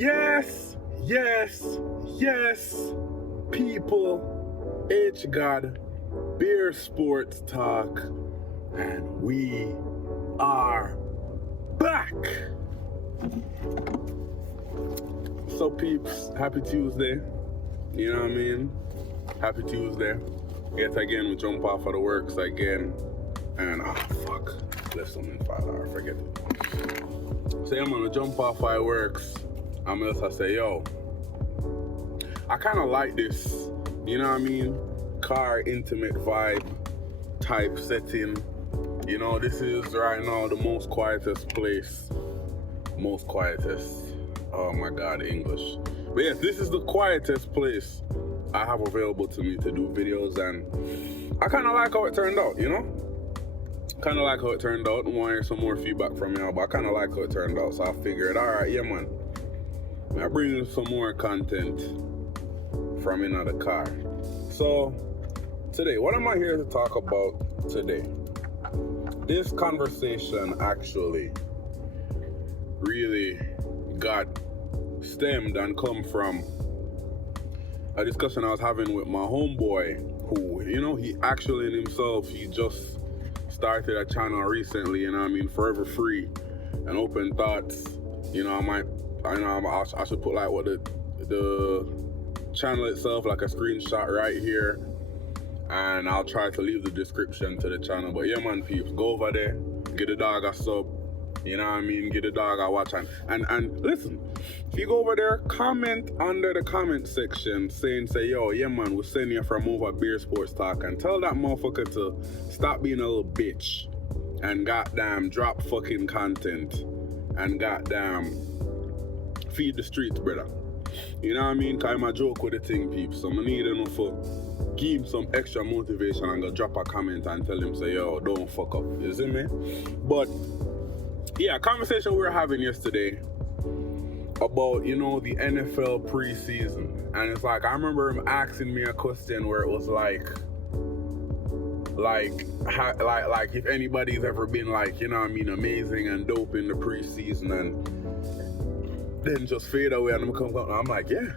Yes, yes, yes, people, H God, Beer Sports Talk, and we are back. So peeps, happy Tuesday, you know what I mean? Happy Tuesday. Yet again, we jump off of the works again, and left something in file, I forget it. So yeah, man, we jump off fireworks. I'm gonna say, yo, I kind of like this, you know what I mean? Car intimate vibe type setting. You know, this is right now the most quietest place. Oh my God, English. But yes, this is the quietest place I have available to me to do videos, and I kind of like how it turned out, you know? Kind of like how it turned out. I want to hear some more feedback from y'all, but I kind of like how it turned out, so I figured, all right, yeah, man. I bring in some more content from another car. So today, what am I here to talk about today? This conversation actually really got stemmed and come from a discussion I was having with my homeboy, who, you know, he actually himself, he just started a channel recently, you know what I mean, Forever Free and Open Thoughts. You know, I should put like what the channel itself, like a screenshot right here, and I'll try to leave the description to the channel. But yeah, man, peeps, go over there, get the dog a sub, you know what I mean, get the dog a watch, and listen, if you go over there, comment under the comment section saying, yo, yeah, man, we'll send you from over Beer Sports Talk, and tell that motherfucker to stop being a little bitch and goddamn drop fucking content and goddamn feed the streets, brother. You know what I mean? Cause I'm a joke with the thing, peeps. So I need enough for give him some extra motivation and go drop a comment and tell him, say, yo, don't fuck up. You see me? But yeah, conversation we were having yesterday about, you know, the NFL preseason. And it's like, I remember him asking me a question where it was like if anybody's ever been like, you know what I mean, amazing and dope in the preseason and then just fade away and I'm like, yeah,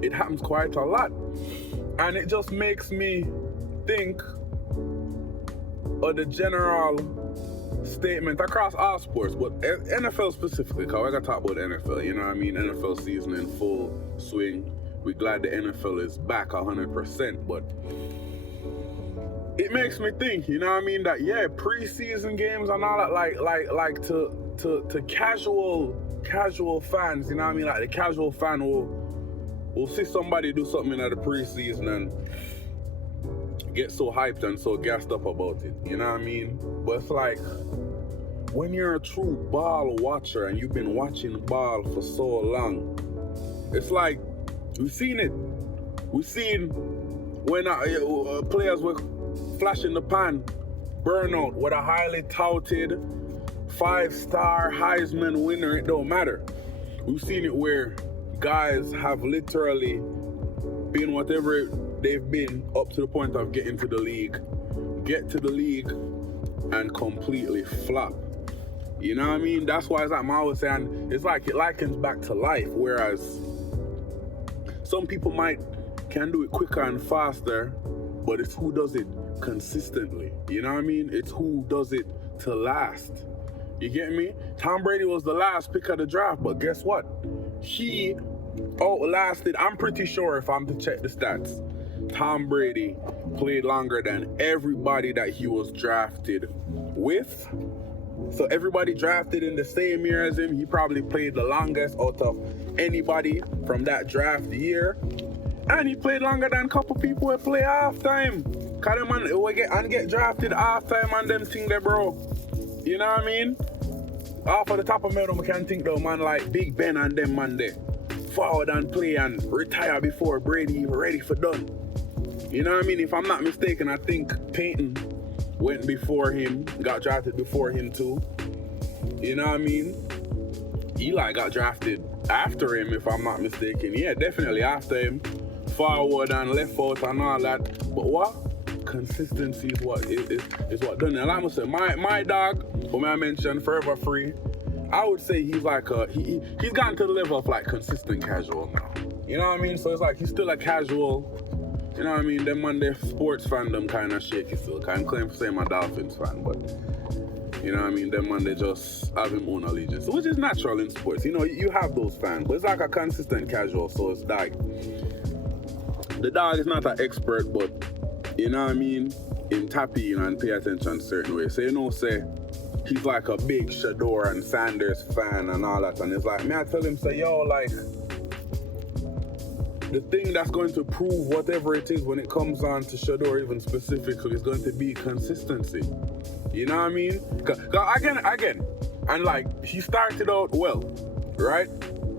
it happens quite a lot. And it just makes me think of the general statement across all sports, but NFL specifically, because I gotta talk about the NFL, you know what I mean? NFL season in full swing. We're glad the NFL is back 100%, but it makes me think, you know what I mean, that yeah, preseason games and all that, like to casual fans, you know what I mean? Like the casual fan will see somebody do something in the preseason and get so hyped and so gassed up about it, you know what I mean? But it's like, when you're a true ball watcher and you've been watching ball for so long, it's like, we've seen it. We've seen when players were flashing the pan, burnout with a highly touted 5-star Heisman winner, it don't matter. We've seen it where guys have literally been whatever they've been up to the point of getting to the league, get to the league and completely flop. You know what I mean? That's why it's like I was saying, it's like it likens back to life, whereas some people can do it quicker and faster, but it's who does it consistently. You know what I mean? It's who does it to last. You get me? Tom Brady was the last pick of the draft, but guess what? He outlasted, I'm pretty sure if I'm to check the stats, Tom Brady played longer than everybody that he was drafted with. So everybody drafted in the same year as him, he probably played the longest out of anybody from that draft year. And he played longer than a couple people who play half-time. Cause them man will get drafted half-time and them think they bro. You know what I mean? Off of the top of my head, I can think though, man, like Big Ben and them man there. Forward and play and retire before Brady even ready for done. You know what I mean? If I'm not mistaken, I think Peyton went before him, got drafted before him too. You know what I mean? Eli got drafted after him, if I'm not mistaken. Yeah, definitely after him. Forward and left out and all that. But what? Consistency is what done it. And like I said, my dog, whom I mentioned, Forever Free, I would say he's like he's gotten to the level of like consistent casual now. You know what I mean? So it's like he's still a casual. You know what I mean? Them on their sports fandom kind of shaky still. Can't claim to say I'm a Dolphins fan, but you know what I mean? Them on they just have him own allegiance, which is natural in sports. You know, you have those fans, but it's like a consistent casual. So it's like the dog is not an expert, but you know what I mean? Him tap in and pay attention certain ways. So you know, say he's like a big Shador and Sanders fan and all that, and it's like, man, I tell him, say, yo, like, the thing that's going to prove whatever it is when it comes on to Shador even specifically is going to be consistency. You know what I mean? Cause again, and like, he started out well, right?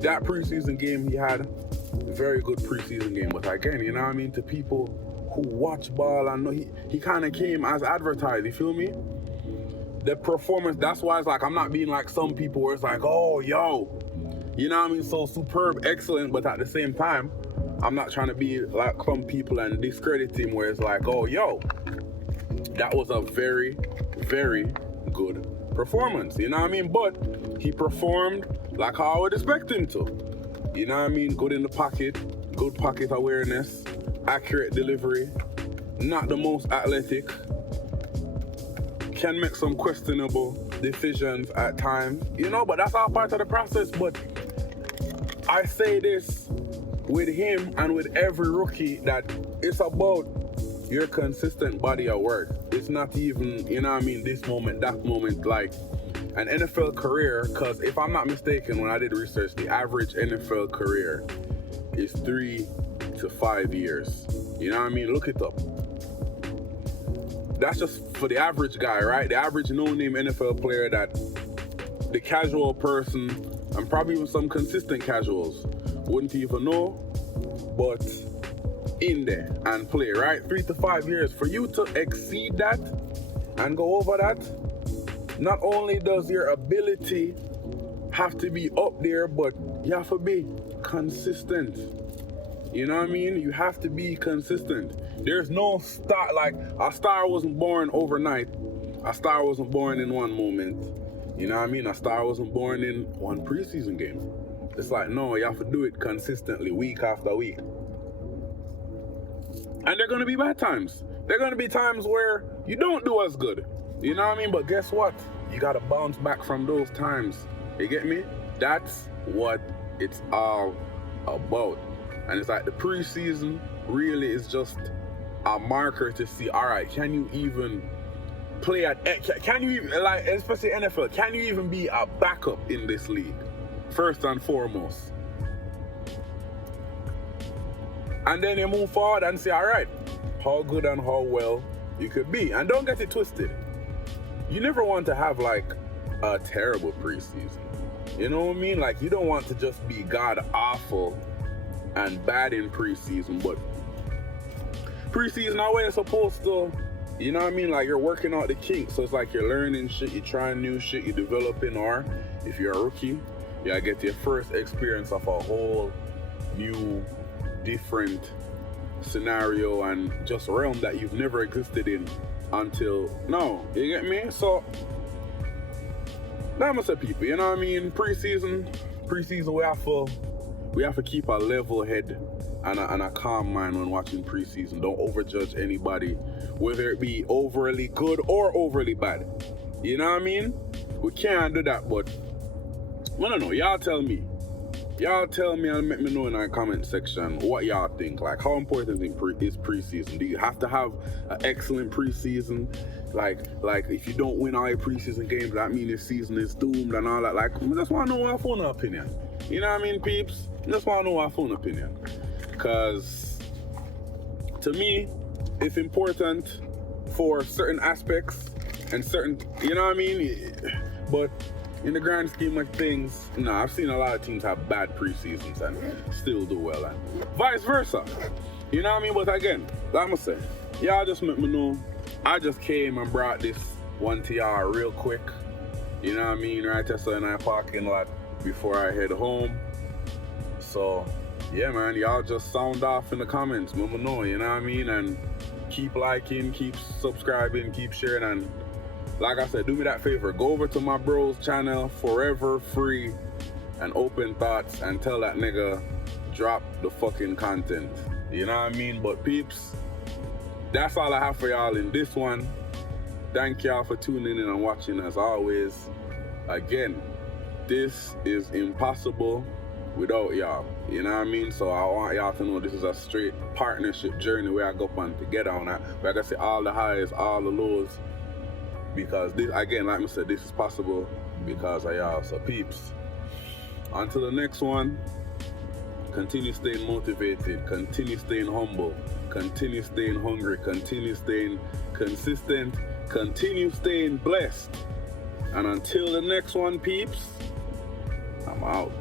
That preseason game he had, a very good preseason game, but again, you know what I mean? To people who watch ball and know he kind of came as advertised, you feel me? The performance, that's why it's like, I'm not being like some people where it's like, oh, yo, you know what I mean? So superb, excellent, but at the same time, I'm not trying to be like some people and discredit him where it's like, oh, yo, that was a very, very good performance, you know what I mean? But he performed like how I would expect him to. You know what I mean? Good in the pocket, good pocket awareness, accurate delivery, not the most athletic, can make some questionable decisions at times, you know, but that's all part of the process. But I say this with him and with every rookie that it's about your consistent body of work. It's not even, you know what I mean, this moment, that moment, like an NFL career, because if I'm not mistaken, when I did research, the average NFL career is 3 to 5 years. You know what I mean? Look it up. That's just for the average guy, right? The average no-name NFL player that the casual person, and probably even some consistent casuals, wouldn't even know, but in there and play, right? 3 to 5 years. For you to exceed that and go over that, not only does your ability have to be up there, but you have to be consistent. You know what I mean? You have to be consistent. There's no star, like a star wasn't born overnight. A star wasn't born in one moment. You know what I mean? A star wasn't born in one preseason game. It's like, no, you have to do it consistently, week after week. And there are going to be bad times. There are going to be times where you don't do as good. You know what I mean? But guess what? You got to bounce back from those times. You get me? That's what it's all about. And it's like the preseason really is just a marker to see, all right, can you even play at, can you even, like, especially NFL, can you even be a backup in this league? First and foremost. And then you move forward and say, all right, how good and how well you could be. And don't get it twisted. You never want to have like a terrible preseason. You know what I mean? Like, you don't want to just be god awful and bad in preseason, but preseason are where you're supposed to, you know what I mean? Like, you're working out the kinks. So it's like you're learning shit, you're trying new shit, you're developing, or if you're a rookie, you get your first experience of a whole new, different scenario and just realm that you've never existed in until now. You get me? So that must have people, you know what I mean? Preseason, we have to keep a level head and a calm mind when watching preseason. Don't overjudge anybody, whether it be overly good or overly bad. You know what I mean? We can't do that, but I don't know. Y'all tell me and let me know in our comment section what y'all think. Like, how important is preseason? Do you have to have an excellent preseason? Like if you don't win all your preseason games, that means your season is doomed and all that. Like, I just want to know our phone opinion. You know what I mean, peeps? I just want to know our phone opinion. Because to me, it's important for certain aspects and certain, you know what I mean? But in the grand scheme of things, I've seen a lot of teams have bad preseasons and still do well, and vice versa. You know what I mean? But again, like I'm gonna say, y'all just let me know. I just came and brought this one to y'all real quick. You know what I mean? Right there, so in our parking lot before I head home. So yeah, man, y'all just sound off in the comments. Let me know, you know what I mean? And keep liking, keep subscribing, keep sharing, and like I said, do me that favor. Go over to my bro's channel, Forever Free and Open Thoughts, and tell that nigga drop the fucking content. You know what I mean? But peeps, that's all I have for y'all in this one. Thank y'all for tuning in and watching as always. Again, this is impossible without y'all. You know what I mean? So I want y'all to know this is a straight partnership journey where I go on together on that. Like I said, all the highs, all the lows. Because this, again, like I said, this is possible because of y'all. So peeps, until the next one, continue staying motivated, continue staying humble, continue staying hungry, continue staying consistent, continue staying blessed. And until the next one, peeps, I'm out.